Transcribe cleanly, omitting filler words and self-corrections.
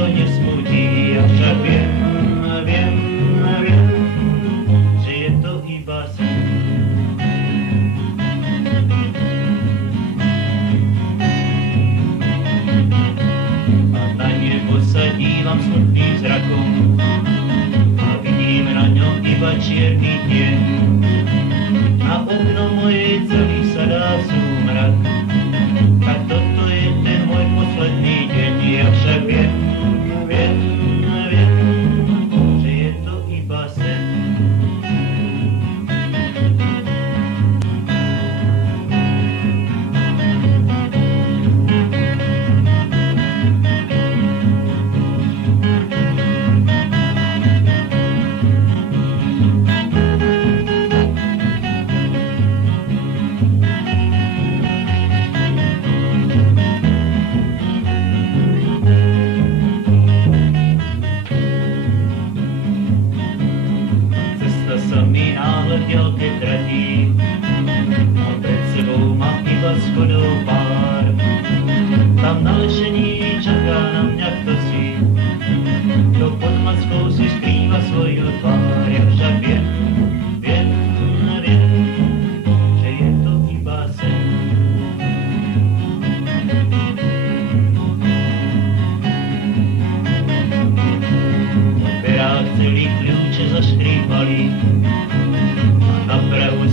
to nesmutí, avšak viem, že je to iba sen. A na nebo sa dívam smutným zrakom a vidím na ňom iba čierny tieň. Na okno mojej celý sa dá súmrak, a toto je ten môj posledný deň. Ja však viem, že je to iba sen. Diaľke tratí a pred sebou má iba schodov pár. Tam na lešení čaká na mňa kdosi, kto pod maskou si skrýva svoju tvár. Ja však viem, že je to iba sen. V perách celý kľúče zaškrípali, na prahu